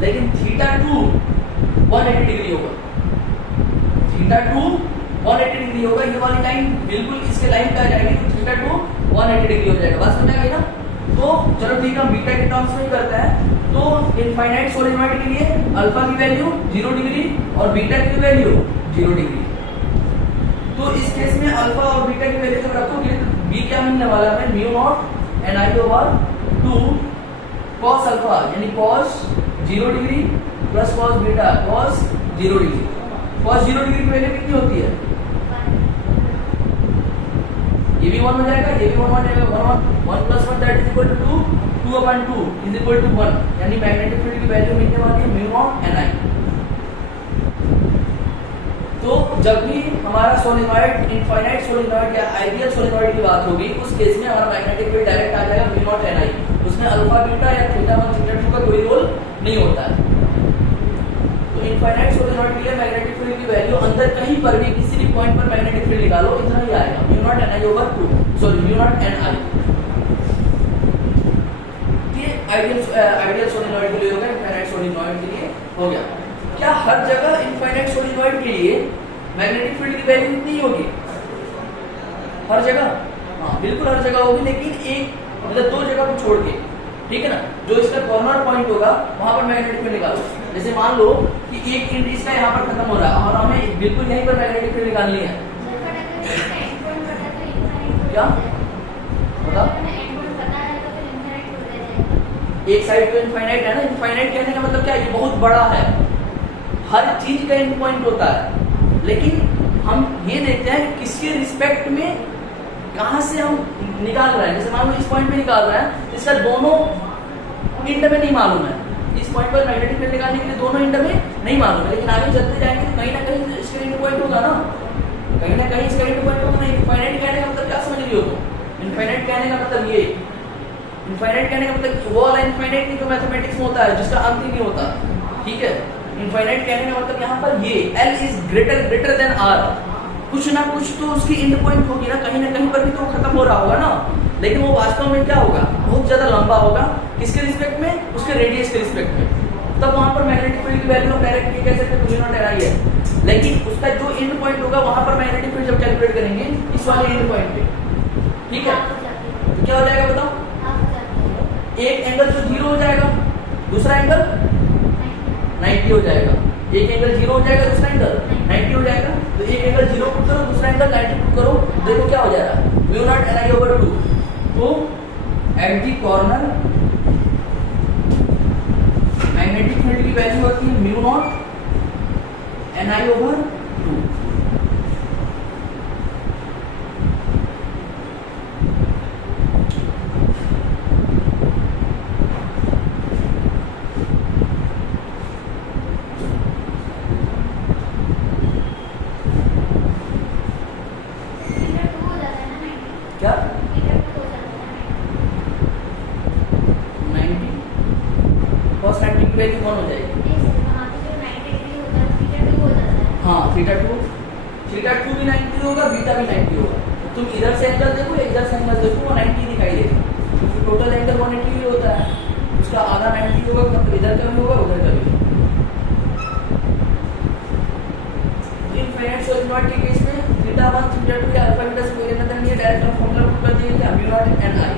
लेकिन θ2 180 डिग्री होगा, θ2 180 डिग्री होगा, ये वाली लाइन बिल्कुल इसके लाइन पे आ जाएगी, तो θ2 180 डिग्री हो जाएगा, बात समझ आ गई ना। तो चलो ठीक है, बीटा के टर्म्स में करते हैं, तो इनफाइनाइट सोलेनॉइड के लिए अल्फा की वैल्यू 0 डिग्री और बीटा की वैल्यू 0 डिग्री। तो इस केस में अल्फा और बीटा की वैल्यू जब रखोगे तो बी क्या मिलने वाला है, μ0 ni/2 cos अल्फा, यानी cos 0 degree plus cos beta cos 0 degree. cos 0 degree की वैल्यू कितनी होती है, ये भी 1 हो जाएगा, ये भी 1 हो जाएगा, 1 + 1 that is equal to 2/2 is equal to 1, यानी मैग्नेटिक फील्ड की वैल्यू मिलने वाली है μ0 ni। तो तो जब भी हमारा सोलिनॉइड, इनफाइनाइट सोलिनॉइड या आइडियल सोलिनॉइड की बात होगी, उस केस में हमारा मैग्नेटिक फील्ड डायरेक्ट आ जाएगा म्यू नॉट एन आई। उसमें अल्फा बीटा या थीटा 1 थीटा 2 का कोई रोल नहीं होता है। तो इनफाइनाइट सोलिनॉइड के लिए मैग्नेटिक फील्ड की वैल्यू अंदर कहीं पर भी किसी भी पॉइंट पर मैग्नेटिक फील्ड निकालो इतना ही आएगा, mu naught n i over 2, sorry mu naught n i. ये आइडियल सोलिनॉइड के लिए हो गया, इनफाइनाइट सोलिनॉइड के लिए हो गया। क्या हर जगह इनफाइनाइट सोलिनॉइड के लिए मैग्नेटिक फील्ड की वैल्यू इतनी होगी? हर जगह? हाँ बिल्कुल हर जगह होगी, लेकिन एक मतलब दो जगह को छोड़ के, ठीक है ना, जो इसका कॉर्नर पॉइंट होगा वहां पर मैग्नेटिक फील्ड निकालो। जैसे मान लो कि एक इंड इसका यहाँ पर खत्म हो रहा है और हमें बिल्कुल यहीं पर मैग्नेटिक फील्ड निकालनी है। क्या बता? एक साइड तो इनफाइनाइट है ना, इनफाइनाइट कहने का मतलब क्या है, ये बहुत बड़ा है, हर चीज का एंड पॉइंट होता है, लेकिन हम ये देखते हैं कि किसके रिस्पेक्ट में कहां से हम निकाल रहे हैं। जैसे मान लो इस पॉइंट पे निकाल रहे हैं, इसका दोनों इंड में नहीं मालूम है, इस पॉइंट पर मैग्नेटिक फील्ड निकालने के लिए दोनों इंड में नहीं मालूम है, लेकिन आगे चलते जाएंगे तो कहीं ना कहीं इसका इंड पॉइंट होगा ना, कहीं ना कहीं इसका इंड पॉइंट होगा ना। इनफाइनाइट कहने का मतलब क्या समझ लियो तुम? इनफाइनाइट कहने का मतलब ये, इनफाइनाइट कहने का मतलब वो वाला इनफाइनाइट नहीं जो मैथमेटिक्स में होता है जिसका अंत ही नहीं होता, ठीक है। इनफाइनाइट कहने का मतलब यहाँ पर ये L is greater than R, कुछ ना कुछ तो उसकी एंड पॉइंट होगी ना, कहीं पर भी तो खत्म हो रहा होगा ना, लेकिन वो वास्तव में क्या होगा, बहुत ज्यादा लंबा होगा। किसके रिस्पेक्ट में? उसके रेडियस के रिस्पेक्ट में। तब वहां पर मैग्नेटिक फील्ड की वैल्यू हम डायरेक्ट ये कह सकते हैं म्यू नॉट एन आई है, लेकिन उसका जो एंड पॉइंट होगा वहां पर मैग्नेटिक फील्ड जब कैलकुलेट करेंगे इस वाले एंड पॉइंट पे, ठीक है, तो क्या हो जाएगा बताओ? एक एंगल तो 0 हो जाएगा, दूसरा एंगल 90 हो जाएगा। एक एंगल 0 हो जाएगा, दूसरा एंगल 90 हो जाएगा। तो एक एंगल 0 पुट करो, दूसरा एंगल 90 पुट करो, देखो क्या हो जाएगा, mu naught n i over 2। तो at the corner magnetic field की वैल्यू होती है mu naught n i over 2। क्या 90 cos 90 की वैल्यू कौन हो जाएगी? हाँ थीटा 2 भी 90 होगा, बीटा भी 90 होगा। तुम इधर से एंगल देखो, इधर से एंगल देखो, वो 90 दिखाई देगा, क्योंकि टोटल एंगल 180 होता है, उसका आधा 90 होगा, मतलब इधर का भी होगा उधर का भी। इनफाइनाइट सोलिनॉइड के केस में थीटा 1 थीटा 2 या अल्फा बीटा से कोई लेना देना नहीं है, डायरेक्ट हम फॉर्मूला पुट कर देंगे क्या, म्यू नॉट एन आई,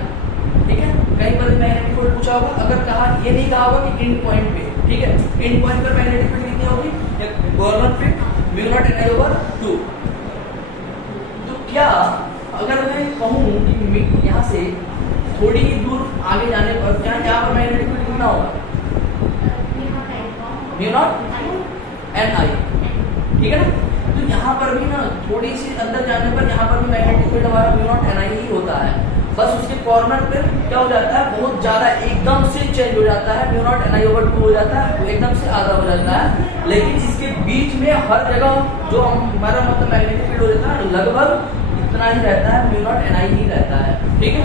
ठीक है। कहीं पर मैग्नेटिक फील्ड पूछा होगा, अगर कहा ये नहीं कहा होगा कि एंड पॉइंट पे, ठीक है, एंड पॉइंट पर मैग्नेटिक फील्ड कितनी होगी, कॉर्नर पे mu naught n i over 2। तो क्या अगर मैं कहूं कि यहाँ से थोड़ी ही दूर आगे जाने पर यहाँ पर मैग्नेटिक फील्ड कितना होगा, म्यू नॉट एन आई, ठीक है ना। तो यहाँ पर भी ना थोड़ी सी अंदर जाने पर यहाँ पर भी मैग्नेटिक फील्ड हमारा म्यू नॉट एन आई ही होता है, बस उसके कॉर्नर पे क्या हो जाता है, बहुत ज्यादा एकदम से चेंज हो जाता है, mu naught n i over 2 हो जाता है, एकदम से आधा हो जाता है। लेकिन इसके बीच में हर जगह जो हमारा मतलब मैग्नेटिक फील्ड हो जाता है लगभग इतना ही रहता है, म्यू नॉट एन आई ही रहता है, ठीक है।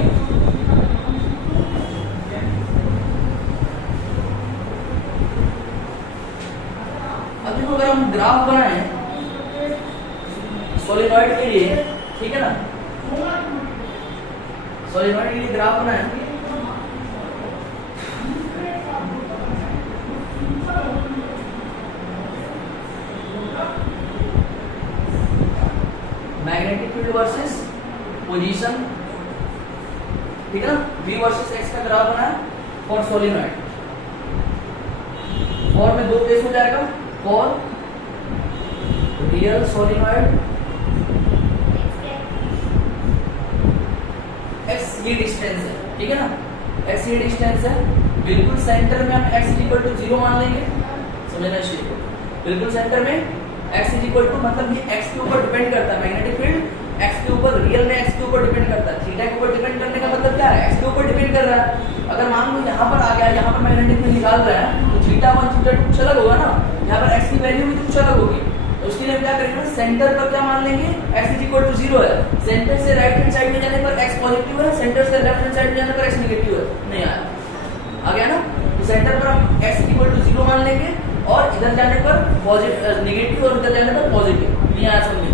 अब देखो अगर हम ग्राफ बनाए सोलिनॉइड के लिए, ठीक है ना, सोलिनॉइड के लिए ग्राफ बनाए, मैग्नेटिक फील्ड वर्सेस पोजीशन, ठीक है ना, V वर्सेस X का ग्राफ बनाया फॉर सोलिनॉइड। फॉर में दो केस हो जाएगा, फॉर रियल सोलिनॉइड x ये डिस्टेंस है, ठीक है ना, x ये डिस्टेंस है, बिल्कुल सेंटर में हम x इक्वल टू 0 मान लेंगे, समझना चाहिए, बिल्कुल सेंटर में x इक्वल टू मतलब ये x के ऊपर डिपेंड करता है, मैग्नेटिक फील्ड x के ऊपर, रियल में x के ऊपर डिपेंड करता है, थीटा के ऊपर डिपेंड करने का मतलब क्या है, x के ऊपर डिपेंड कर रहा है। अगर मान लो यहाँ पर आ गया, यहाँ पर मैग्नेटिक फील्ड निकाल रहे हैं, तो थीटा 1 थीटा 2 कुछ अलग होगा ना, यहाँ पर x की वैल्यू भी कुछ अलग होगी, तो उसके लिए हम क्या करेंगे, सेंटर पर क्या मान लेंगे, x इज इक्वल टू 0 है। सेंटर से राइट हैंड साइड में जाने पर x पॉजिटिव है, सेंटर से लेफ्ट हैंड साइड में जाने पर x नेगेटिव है। नहीं आया, आ गया ना। तो सेंटर पर हम x इक्वल टू 0 मान लेंगे और इधर जाने पर पॉजिटिव नेगेटिव और इधर जाने पर पॉजिटिव। नहीं आया समझ में?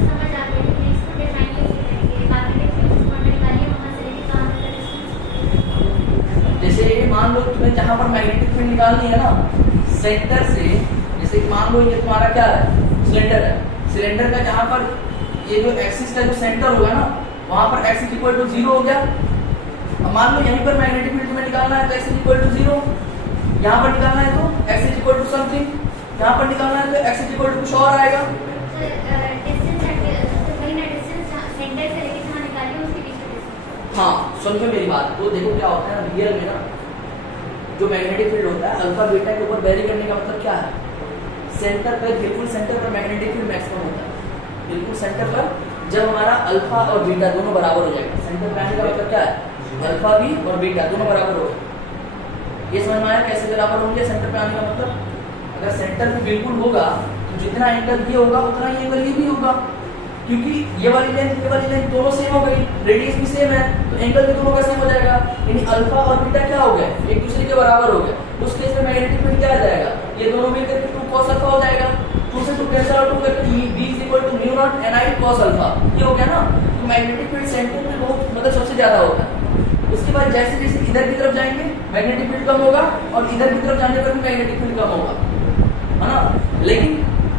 समझ आ गया, लेकिन इसको डिफाइन कैसे करेंगे? मैग्नेटिक फील्ड पॉइंट निकालिए, वहां से लेके कहां तक डिस्टेंस। जैसे मान लो तुम्हें जहां पर मैग्नेटिक फील्ड निकालनी है ना, सेंटर से, जैसे मान लो ये तुम्हारा क्या है, सिलेंडर है। सिलेंडर का जहां पर ये जो एक्सिस का जो सेंटर होगा ना, वहां पर x इक्वल टू 0 हो गया। अब मान लो यहीं पर मैग्नेटिक फील्ड तुम्हें निकालना है तो x इक्वल टू 0, यहाँ पर निकालना है तो x इक्वल टू समथिंग, यहाँ पर निकालना है तो x इक्वल टू कुछ और आएगा। डिस्टेंस वही ना, डिस्टेंस सेंटर से लेके जहां निकालिए उसके बीच में डिस्टेंस। हाँ समझो मेरी बात। तो देखो क्या होता है रियल में ना, जो मैग्नेटिक फील्ड होता है अल्फा बीटा के ऊपर वेरी करने का मतलब क्या है, सेंटर पर, बिल्कुल सेंटर पर मैग्नेटिक फील्ड मैक्सिमम होता है। बिल्कुल सेंटर पर जब हमारा अल्फा और बीटा दोनों बराबर हो जाएगा, सेंटर पर आने का मतलब क्या है, अल्फा भी और बीटा दोनों बराबर हो जाएगा। ये समझ में आया कैसे बराबर होंगे सेंटर पे आने का मतलब? अगर सेंटर में बिल्कुल होगा तो जितना एंगल ये होगा उतना ही एंगल ये भी होगा, क्योंकि ये वाली लेंथ दोनों सेम हो गई, रेडियस भी सेम है, तो एंगल भी दोनों का सेम हो जाएगा। यानी अल्फा और बीटा क्या हो गए, एक दूसरे के बराबर हो गए। उस केस में मैग्नेटिक फील्ड क्या आ जाएगा, ये दोनों मिलकर के 2 cos अल्फा हो जाएगा। 2 से 2 कैंसिल आउट होकर b is equal to mu naught ni cos alpha, ये हो गया ना। तो मैग्नेटिक फील्ड सेंटर में बहुत मतलब सबसे ज्यादा होता है। उसके बाद जैसे जैसे इधर की तरफ जाएंगे मैग्नेटिक फील्ड कम होगा और इधर की तरफ जाने पर भी मैग्नेटिक फील्ड कम होगा, है ना। लेकिन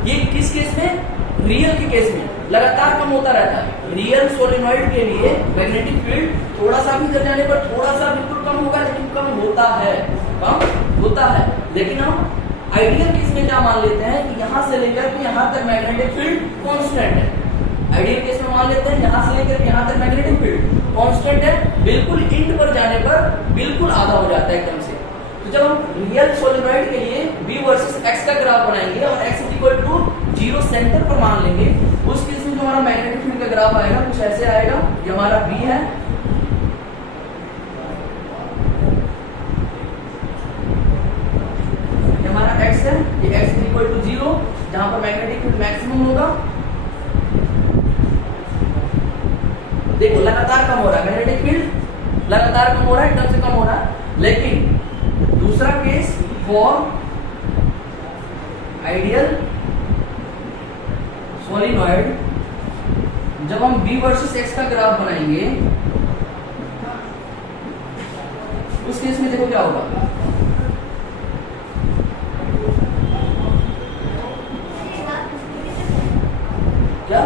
ये किस केस में, रियल के केस में लगातार कम होता रहता है। रियल सोलेनॉइड के लिए मैग्नेटिक फील्ड थोड़ा सा भी इधर जाने पर थोड़ा सा बिल्कुल कम होगा, लेकिन कम होता है, कम होता है। लेकिन हम आइडियल केस में क्या मान लेते हैं कि यहाँ से लेकर के यहाँ तक मैग्नेटिक फील्ड कांस्टेंट है। आइडियल केस में मान लेते हैं यहाँ से लेकर के यहाँ तक मैग्नेटिक फील्ड कांस्टेंट है, बिल्कुल इंड पर जाने पर बिल्कुल आधा हो जाता है एकदम से। तो जब हम रियल सोलेनॉइड के लिए b वर्सेस x का ग्राफ बनाएंगे और x इक्वल टू 0 सेंटर पर मान लेंगे, उस केस में जो हमारा मैग्नेटिक फील्ड का ग्राफ आएगा कुछ ऐसे आएगा। ये हमारा b है, ये हमारा x है, ये x इक्वल टू 0 जहां पर मैग्नेटिक फील्ड मैक्सिमम होगा। देखो लगातार कम हो रहा है मैग्नेटिक फील्ड, लगातार कम हो रहा है, एकदम से कम हो रहा है। लेकिन दूसरा केस फॉर आइडियल सोलिनॉइड, जब हम b वर्सेस x का ग्राफ बनाएंगे उस केस में देखो क्या होगा, क्या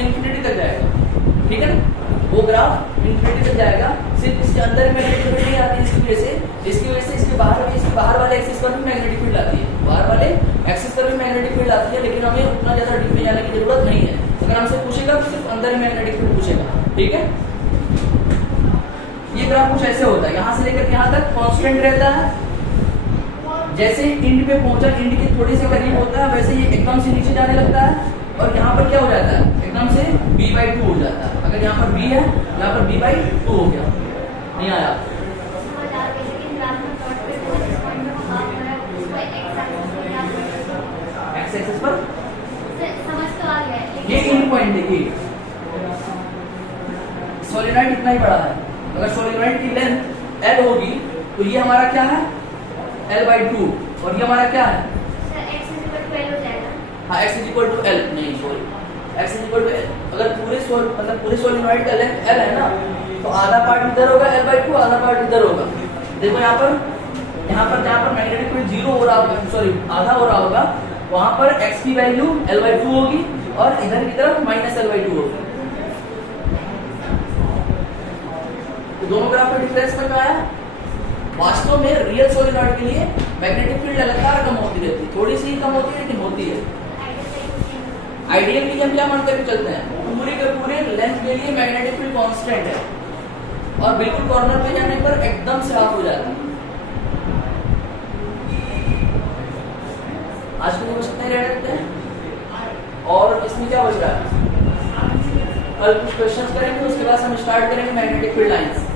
इंफिनिटी तक जाएगा, ठीक है ना। वो ग्राफ इंफिनिटी तक जाएगा, सिर्फ इसके अंदर मैग्नेटिक फील्ड नहीं आती इसकी वजह से इसके बाहर वाले एक्सिस पर भी मैग्नेटिक फील्ड आती है, बाहर वाले एक्सिस पर भी मैग्नेटिक फील्ड आती है। लेकिन हमें उतना ज्यादा डीप में जाने की जरूरत नहीं है। अगर हमसे पूछेगा तो सिर्फ अंदर ही मैग्नेटिक फील्ड पूछेगा, ठीक है। ये ग्राफ कुछ ऐसे होता है, यहाँ से लेकर यहाँ तक कांस्टेंट रहता है। जैसे इंड पे पहुंचा, इंड के थोड़े से करीब होता है, वैसे ये एकदम से नीचे जाने लगता है और यहाँ पर क्या हो जाता है, एकदम से b/2 हो जाता है। अगर यहाँ पर b है, यहाँ पर b/2 हो गया। नहीं आया? एक्स एक्सिस पर समझ तो आ गया, ये इन पॉइंट देखिए, सोलेनॉइड इतना ही बड़ा है। अगर सोलेनॉइड की लेंथ l होगी तो ये हमारा क्या है, l/2, और ये हमारा क्या है, x L हो जाएगा। हाँ x = l, नहीं सॉरी, x = l। अगर पूरे सोलेनॉइड का लेंथ l है ना, तो आधा पार्ट इधर होगा l/2, आधा पार्ट इधर होगा। देखो यहाँ पर जहाँ पर मैग्नेटिक फील्ड 0 हो रहा होगा, सॉरी आधा हो रहा होगा, वहां पर x की वैल्यू l/2 होगी और इधर की तरफ -l/2 होगी। तो दोनों ग्राफ में डिफरेंस समझ में आया। वास्तव में रियल सोलेनॉइड के लिए मैग्नेटिक फील्ड लगातार कम होती रहती है, थोड़ी सी कम होती है लेकिन होती है। आइडियल के लिए हम क्या मान करके चलते हैं, पूरे के पूरे लेंथ के लिए मैग्नेटिक फील्ड कांस्टेंट है और बिल्कुल कॉर्नर पे जाने पर एकदम से ऑफ हो जाता है। आज के लिए बस इतना ही रह सकते हैं और इसमें क्या बच रहा है, कल कुछ क्वेश्चंस करेंगे, उसके बाद हम स्टार्ट करेंगे मैग्नेटिक फील्ड लाइंस।